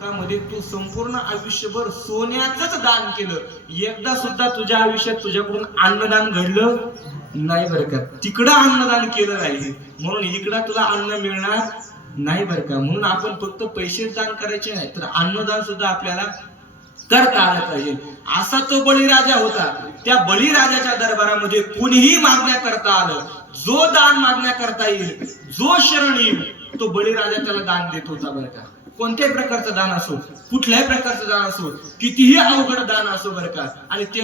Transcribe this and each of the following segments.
मध्ये तू संपूर्ण आयुष्यभर सोन्याचंच दान केलं. एकदा सुद्धा तुझ्या आयुष्यात तुझ्याकडून अन्नदान घडलं नाही बरं का. तिकडं अन्नदान केलं नाही. म्हणून इकडं तुला अन्न मिळणार नाही बरं का. म्हणून आपण फक्त पैसे दान करायचे नाही तर अन्नदान सुद्धा आपल्याला करता आलं पाहिजे. असा तो बळीराजा होता. त्या बळीराजाच्या दरबारामध्ये कुणीही मागण्या करता आलं. जो दान मागण्या करता येईल जो शरण येईल तो बळीराजा त्याला दान देत होता बरं का. कोणत्याही प्रकारचं दान असो कुठल्याही प्रकारचं दान असो कितीही अवघड दान असो बरं का आणि ते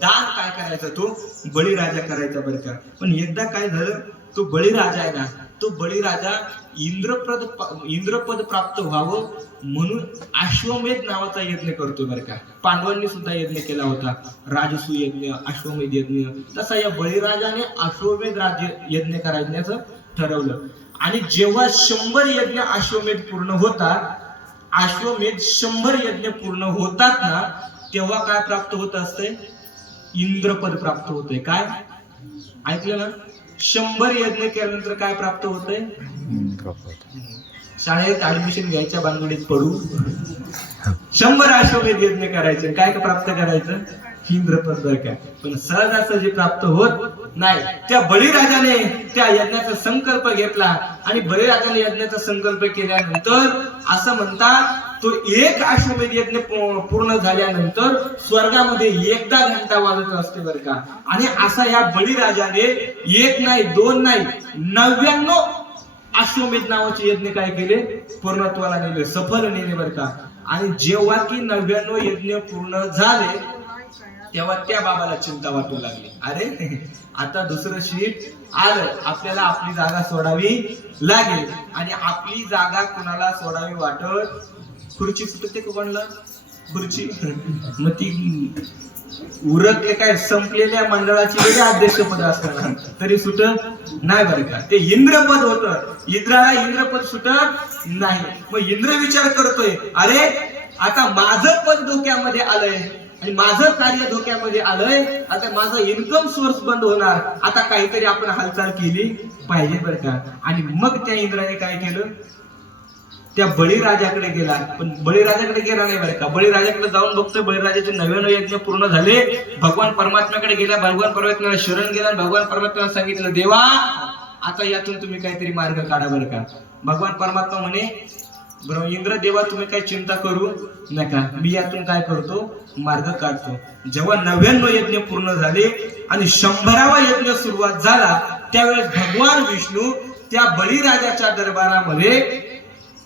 दान काय करायचा? तो बळीराजा करायचा बरं का. पण एकदा काय झालं तो बळीराजा आहे ना तो बळीराजा इंद्रपद इंद्रपद प्राप्त व्हावं म्हणून अश्वमेध नावाचा यज्ञ करतो बरं का. पांडवांनी सुद्धा यज्ञ केला होता राजसू यज्ञ अश्वमेध यज्ञ तसा या बळीराजाने अश्वमेध राज्य यज्ञ करायचं ठरवलं. आणि जेव्हा शंभर यज्ञ अश्वमेध पूर्ण होतात अश्वमेध शंभर यज्ञ पूर्ण होतात ना तेव्हा काय प्राप्त होत असते इंद्रपद प्राप्त होते काय? ऐकलं ना? शंभर यज्ञ केल्यानंतर काय प्राप्त होतंय? शाळेत ऍडमिशन घ्यायच्या बांधडीत पडू. शंभर अश्वमेध यज्ञ करायचे. काय प्राप्त करायचं? इंद्रपद बरं काय पण सहजासहजी प्राप्त होत नाही. त्या बळीराजाने त्या यज्ञाचा संकल्प घेतला आणि बळीराजाने यज्ञाचा संकल्प केल्यानंतर असं म्हणतात तो एक अश्वमेध यज्ञ पूर्ण झाल्यानंतर स्वर्गामध्ये एकदा घंटा वाजत असते बरं का. आणि असा या बळीराजाने एक नाही दोन नाही नव्याण्णव अश्वमेध नावाचे यज्ञ काय केले? पूर्णत्वाला नेले सफल नेले बरं का. आणि जेव्हा की नव्याण्णव यज्ञ पूर्ण झाले तेव्हा त्या बाबाला चिंता वाटू लागली. अरे आता दुसरं शीट आलं आपल्याला आपली जागा सोडावी लागेल. आणि आपली जागा कुणाला सोडावी वाटत? खुर्ची सुटते का कोणाला? खुर्ची. मग ती उरकले काय? संपलेल्या मंडळाची वेगळी अध्यक्षपद असताना तरी सुटत नाही बरं का? ते इंद्रपद होत. इंद्राला इंद्रपद सुटत नाही. मग इंद्र विचार करतोय अरे आता माझं पद डोक्यामध्ये आलंय. आणि माझं कार्य धोक्यामध्ये आलंय. आता माझा इन्कम सोर्स बंद होणार. आता काहीतरी आपण हालचाल केली पाहिजे बरं का. आणि मग त्या इंद्राने काय केलं? त्या बळीराजाकडे गेला. पण बळीराजाकडे गेला नाही बरं का. बळीराजाकडे जाऊन बघतोय. बळीराजाचे नव्याण्णव यज्ञ पूर्ण झाले. भगवान परमात्म्याकडे गेला. भगवान परमात्म्याला शरण गेला. भगवान परमात्म्याला सांगितलं देवा आता यातून तुम्ही काहीतरी मार्ग काढा बरं का. भगवान परमात्मा म्हणे बरं इंद्र देवा तुम्ही काही चिंता करू नका. मी यातून काय करतो? मार्ग काढतो. जेव्हा नव्याण्णव यज्ञ पूर्ण झाले आणि शंभरावा यज्ञ सुरुवात झाला त्यावेळेस भगवान विष्णू त्या बळीराजाच्या दरबारामध्ये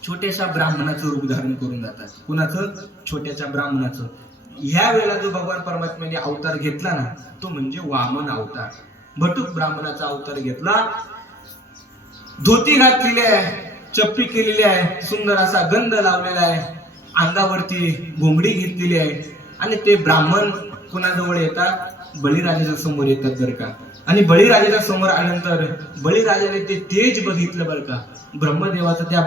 छोट्याशा ब्राह्मणाचं रूप धारण करून जातात. कुणाचं? छोट्याच्या ब्राह्मणाचं. ह्या वेळेला जो भगवान परमात्म्याने अवतार घेतला ना तो म्हणजे वामन अवतार. भटूक ब्राह्मणाचा अवतार घेतला. धोती घातलेली आहे. चप्पी केलेली आहे. सुंदर असा गंध लावलेला आहे. अंगावरती घोंगडी घेतलेली आहे. आणि ते ब्राह्मण कुणाजवळ येतात? बळीराजाच्या समोर येतात बरं का. आणि बळीराजाच्या समोर आल्यानंतर बळीराजाने ते तेज बघितलं बरं का. ब्रह्मदेवाचं त्या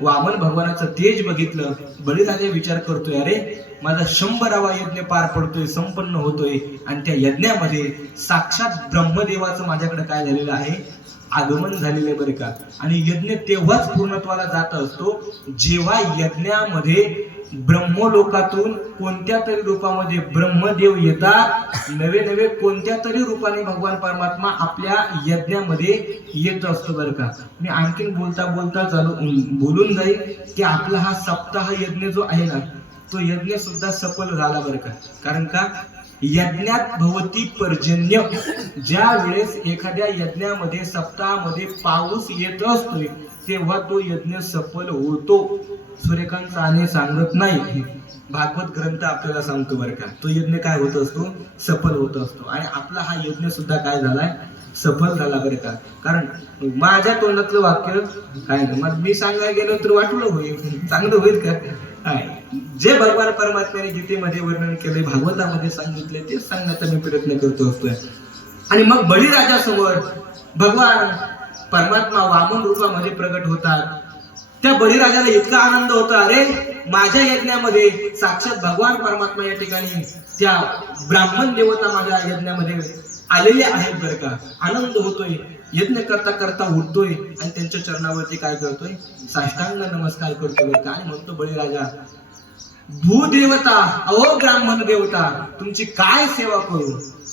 वामन भगवानाचं तेज बघितलं. बळीराजा विचार करतोय अरे माझा शंभरावा यज्ञ पार पडतोय संपन्न होतोय. आणि त्या यज्ञामध्ये साक्षात ब्रह्मदेवाचं माझ्याकडे काय झालेलं आहे? आगमन झालेलं आहे बरं का? आणि यज्ञ तेव्हाच पूर्णत्वाला जात असतो जेव्हा यज्ञामध्ये ब्रह्मलोकातून कोणत्या तरी रूपामध्ये ब्रह्मदेव येतात नवे नवे कोणत्या तरी रूपाने भगवान परमात्मा आपल्या यज्ञामध्ये येत असतो बरं का? मी आणखीन बोलता बोलता चालू बोलून जाईल की आपला हा सप्ताह यज्ञ जो आहे ना तो यज्ञ सुद्धा सफल झाला बरं का? कारण का? यज्ञात भवती पर्जन्य. ज्या वेळेस एखाद्या यज्ञामध्ये सप्ताहामध्ये पाऊस येत असतोय तेव्हा तो यज्ञ सफल होतो. सूर्यकांत साने सांगत नाही. भागवत ग्रंथ आपल्याला सांगतो बरं का. तो यज्ञ काय होत असतो? सफल होत असतो. आणि आपला हा यज्ञ सुद्धा काय झालाय? सफल झाला बरं का. कारण माझ्या तोंडातलं वाक्य काय ना मग मी सांगायला गेलो तर वाटलं होईल. चांगलं होईल का? काय जे भगवान परमात्म्याने गीतेमध्ये वर्णन केले भागवतामध्ये सांगितले ते सांगण्याचा मी प्रयत्न करतो असतोय. आणि मग बळीराजासमोर भगवान परमात्मा वामन रूपामध्ये प्रगट होतात. त्या बळीराजाला इतका आनंद होता अरे माझ्या यज्ञामध्ये साक्षात भगवान परमात्मा या ठिकाणी त्या ब्राह्मण देवता माझ्या यज्ञामध्ये आलेले आहेत बरं का. आनंद होतोय यज्ञ करता करता उठतोय आणि त्यांच्या चरणावरती काय करतोय? साष्टांग नमस्कार करतोय बरं का. आणि म्हणतो बळीराजा भूदेवता अहो ब्राह्मण देवता तुमची काय सेवा करू?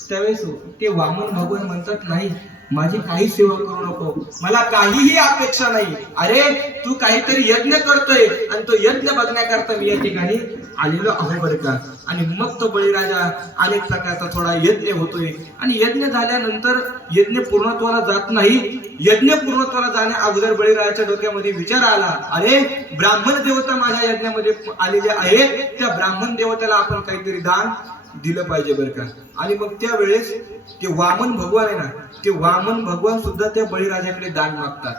त्यावेळेस ते वामन भगवान म्हणतात नाही माझी काही सेवा करू नको. मला काहीही अपेक्षा नाही. अरे तू काहीतरी यज्ञ करतोय आणि तो यज्ञ बघण्याकरता मी या ठिकाणी आलेलो आहे बरं का? आणि मग तो बळीराजा अनेक प्रकारचा थोडा यज्ञ होतोय. आणि यज्ञ झाल्यानंतर यज्ञ पूर्णत्वाला जात नाही. यज्ञ पूर्णत्वाला जाण्या अगोदर बळीराजाच्या डोक्यामध्ये विचार आला. अरे ब्राह्मण देवता माझ्या यज्ञामध्ये आलेले आहेत त्या ब्राह्मण देवतेला आपण काहीतरी दान दिलं पाहिजे बरं का? आणि मग त्यावेळेस ते वामन भगवान आहे ना ते वामन भगवान सुद्धा त्या बळीराजाकडे दान मागतात.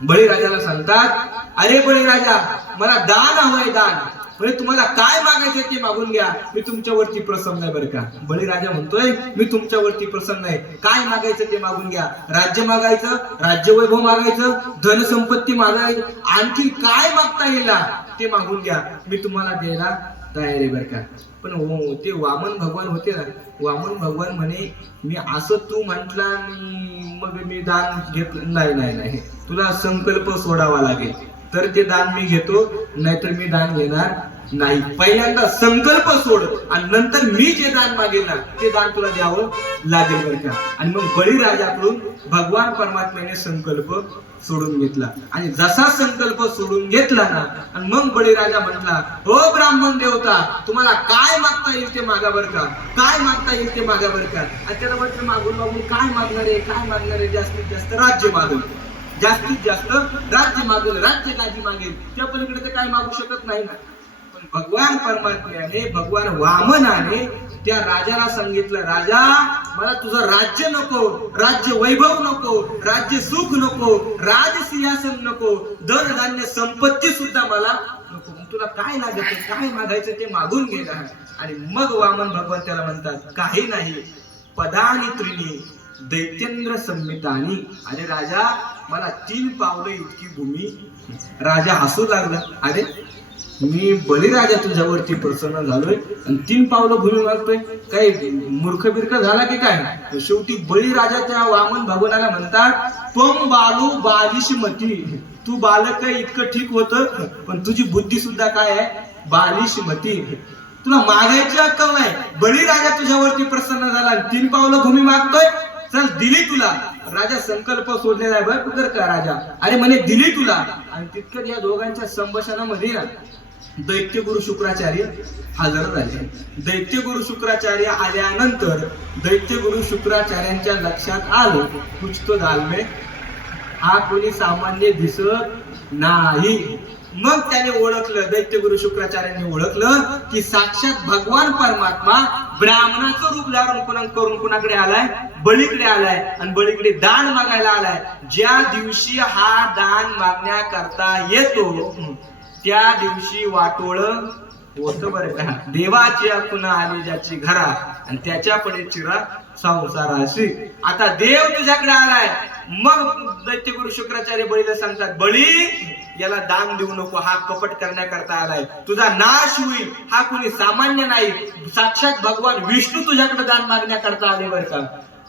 बळीराजाला सांगतात अरे बळीराजा मला दान हवंय दान. म्हणजे तुम्हाला काय मागायचं ते मागून घ्या. मी तुमच्यावरती प्रसन्न आहे बरं का. बळीराजा म्हणतोय मी तुमच्यावरती प्रसन्न आहे. काय मागायचं ते मागून घ्या. राज्य मागायचं राज्य वैभव मागायचं धनसंपत्ती मागायचं. आणखी काय मागता येईल ते मागून घ्या. मी तुम्हाला द्यायला तयार आहे बरं का. पण हो ते वामन भगवान होते ना वामन भगवान म्हणे मी असं तू म्हंटला आणि मग मी दान घेतलं. नाही नाही नाही. तुला संकल्प सोडावा लागेल. तर ते दान मी घेतो नाहीतर मी दान घेणार नाही पहिल्यांदा संकल्प सोड आणि नंतर मी जे दान मागेल ना ते दान तुला द्यावं लागेल बरं का. आणि मग बळीराजाकडून भगवान परमात्म्याने संकल्प सोडून घेतला. आणि जसा संकल्प सोडून घेतला ना आणि मग बळीराजा म्हटला हो ब्राह्मण देवता तुम्हाला काय मागता येईल ते मागा बरं का? काय मागता येईल ते मागा बरं का? आणि त्याला म्हटलं मागून मागून काय मागणार आहे? काय मागणार आहे? जास्तीत जास्त राज्य मागवलं जास्तीत जास्त राज्य मागेल राज्य काजी मागेल. त्या पलीकडे ते काय मागू शकत नाही ना. भगवान परमात्म्याने भगवान वामनाने त्या राजाला सांगितलं राजा मला तुझं राज्य नको राज्य वैभव नको राज्य सुख नको राज सिंहासन नको धन धान्य संपत्ती सुद्धा मला नको. तुला काय लागत काय मागायचं ते मागून गेलं आणि मग वामन भगवान त्याला म्हणतात काही नाही पदानी त्रिणी दैत्येंद्र संमितानी. अरे राजा मला तीन पावलं इतकी भूमी. राजा हसू लागला अरे मी बळीराजा तुझ्यावरती प्रसन्न झालोय आणि तीन पावलं भूमी मागतोय काही मूर्ख बिरख झाला की काय? शेवटी बळीराजा त्या वामन भगवानाला म्हणतात पम बालू बालिशमती तू बालक काय इतकं ठीक होत? पण तुझी बुद्धी सुद्धा काय आहे? बालिशमती तुला मागायची अक्कल नाही. बळीराजा तुझ्यावरती प्रसन्न झाला आणि तीन पावलं भूमी मागतोय. चल दिली तुला. राजा संकल्प सोडलेला आहे बरं का राजा? अरे म्हणे दिली तुला. आणि तितकं या दोघांच्या संभाषणामध्ये दैत्य गुरु शुक्राचार्य हजर झाले. दैत्य गुरु शुक्राचार्य आल्यानंतर दैत्य गुरु शुक्राचार्यांच्या लक्षात आलं कुछ तो दाल हा कोणी सामान्य दिसत नाही. मग त्याने ओळखलं दैत्य गुरु शुक्राचार्यांनी ओळखलं की साक्षात भगवान परमात्मा ब्राह्मणाचं रूप धारण कुणा करून कुणाकडे आलाय? बळीकडे आलाय आणि बळीकडे दान मागायला आलाय. ज्या दिवशी हा दान मागण्याकरता येतो त्या दिवशी वाटोळ होत बर का. देवाची पुन्हा आली ज्याची घरा आणि त्याच्या पडे चिरा संसाराशी आता देव तुझ्याकडे आलाय. मग दैत्यगुरु शुक्राचार्य बळीला सांगतात बळी याला दान देऊ नको. हा कपट करण्याकरता आलाय. तुझा नाश होईल. हा कुणी सामान्य नाही. साक्षात भगवान विष्णू तुझ्याकडे दान मागण्याकरता आले बर का.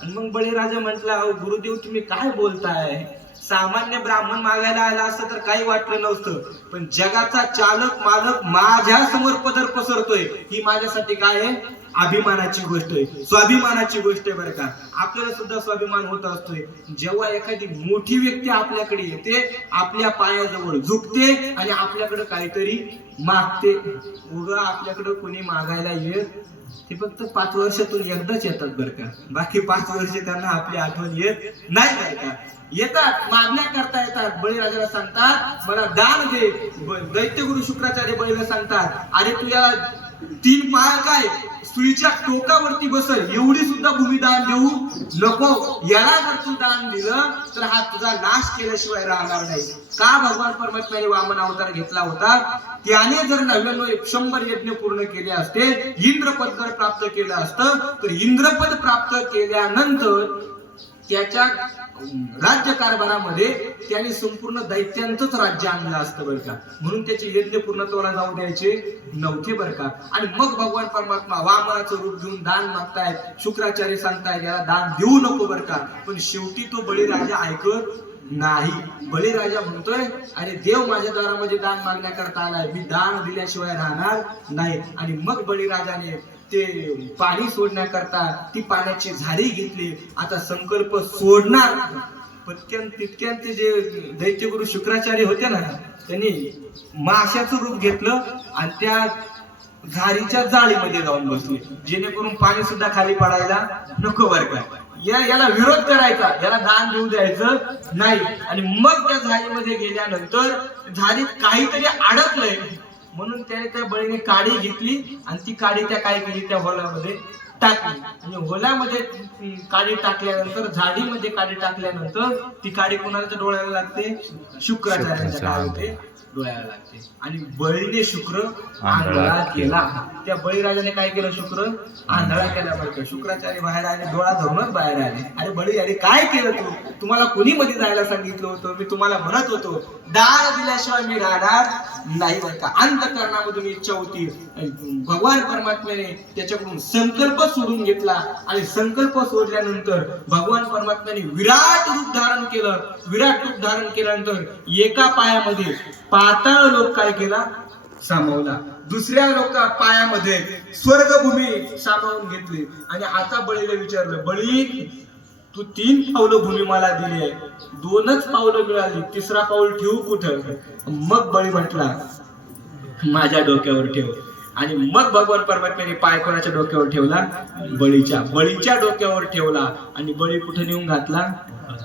आणि मग बळीराजा म्हटला अहो गुरुदेव तुम्ही काय बोलताय? सामान्य ब्राह्मण मागायला आला असतं तर काही वाटलं नव्हतं. पण जगाचा चालक मालक माझ्यासमोर पदर पसरतोय. ही माझ्यासाठी काय आहे? अभिमानाची गोष्ट आहे. स्वाभिमानाची गोष्ट आहे बरं का. आपल्याला सुद्धा स्वाभिमान होत असतोय. जेव्हा एखादी मोठी व्यक्ती आपल्याकडे येते आपल्या पायाजवळ झुकते आणि आपल्याकडे काहीतरी मागते. उगा आपल्याकडे कोणी मागायला येत ते फक्त पाच वर्षातून एकदाच येतात बरं का. बाकी पाच वर्ष त्यांना आपली आठवण येत नाही बरं का. येतात मागण्या करता येतात. बळीराजाला सांगतात मला दान दे. दैत्यगुरु शुक्राचार्य बळीला सांगतात अरे तुझ्या तीन पाय काय? सुईच्या टोकावरती बसल. एवढी सुद्धा भूमी दान देऊ नको. याला जर तू दान दिलं तर हा तुझा नाश केल्याशिवाय राहणार नाही. का भगवान परमात्म्याने वामन अवतार घेतला होता? त्याने जर नव्याण्णव शंभर यज्ञ पूर्ण केले असते इंद्रपद जर प्राप्त केलं असतं तर इंद्रपद प्राप्त केल्यानंतर त्याच्या राज्यकारभारामध्ये त्याने संपूर्ण दैत्यांचंच राज्य आणलं असतं बरं का. म्हणून त्याचे यज्ञ पूर्णत्वाला जाऊ द्यायचे नव्हते बरं का. आणि मग भगवान परमात्मा वामनाचं रूप घेऊन दान मागतायत शुक्राचार्य सांगतायत याला दान देऊ नको बरं का. पण शेवटी तो बळीराजा ऐकत नाही. बळीराजा म्हणतोय अरे देव माझ्या दारामध्ये दान मागण्याकरता आलाय. मी दान दिल्याशिवाय राहणार नाही. आणि मग बळीराजाने ते पाणी सोडण्याकरता ती पाण्याची झाडी घेतली. आता संकल्प सोडणार पटक्यान तितक्यान ते जे दैत्यगुरु शुक्राचार्य होते ना त्यांनी माशाचं रूप घेतलं आणि त्या झारीच्या जाळीमध्ये जाऊन बसले. जेणेकरून पाणी सुद्धा खाली पडायला नको बर का. या याला विरोध करायचा. याला दान देऊ द्यायचं नाही. आणि मग त्या झाडीमध्ये गेल्यानंतर झारीत काहीतरी अडकलंय. म्हणून त्याने त्या बळीने काडी घेतली आणि ती काडी त्या काय केली? त्या होलामध्ये टाकली. आणि होलामध्ये काडी टाकल्यानंतर झाडीमध्ये काडी टाकल्यानंतर ती काडी कोणाच्या डोळ्याला लागते? शुक्राचार्यांच्या काय होते डोळ्याला लागते. आणि बळीने शुक्र आंधळा केला. त्या बळीराजाने काय केलं शुक्र? आंधळा केला बरं का. शुक्राचार्य बाहेर आले डोळा धरूनच बाहेर आले. अरे बळी अरे काय केलं तू? तुम्हाला कोणी मध्ये जायला सांगितलं होतं? मी तुम्हाला म्हणत होतो दान दिल्याशिवाय मी राहणार नाही बरं का. अंतकरणामधून इच्छा होती. भगवान परमात्म्याने त्याच्याकडून संकल्प सोडून घेतला. आणि संकल्प सोडल्यानंतर भगवान परमात्म्याने विराट रूप धारण केलं. विराट रूप धारण केल्यानंतर एका पायामध्ये पाताळ लोक काय केला? सामावला. दुसऱ्या लोक पायामध्ये स्वर्गभूमी सामावून घेतली. आणि आता बळीला विचारलं बळी तू तीन पावलं भूमी मला दिली आहे दोनच पावलं मिळाली. तिसरा पाऊल ठेवू कुठं? मग बळी म्हटला माझ्या डोक्यावर ठेव. आणि मग भगवान परमात्म्याने पाय कोणाच्या डोक्यावर ठेवला? बळीच्या. बळीच्या डोक्यावर ठेवला. आणि बळी कुठे नेऊन घातला?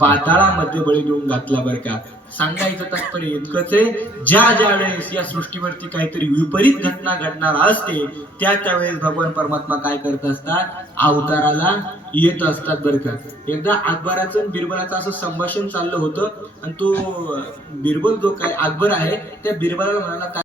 पाताळामध्ये बळी देऊन घातला बरं का? सांगायचं तात्पर्य इतकंच आहे ज्या ज्या वेळेस या सृष्टीवरती काहीतरी विपरीत घटना घडणार असते त्या त्यावेळेस भगवान परमात्मा काय करत असतात? अवताराला येत असतात बरं का? एकदा अकबराचं आणि बिरबलाचं असं संभाषण चाललं होतं आणि तो बिरबल जो काय अकबर आहे त्या बिरबलाला म्हणाला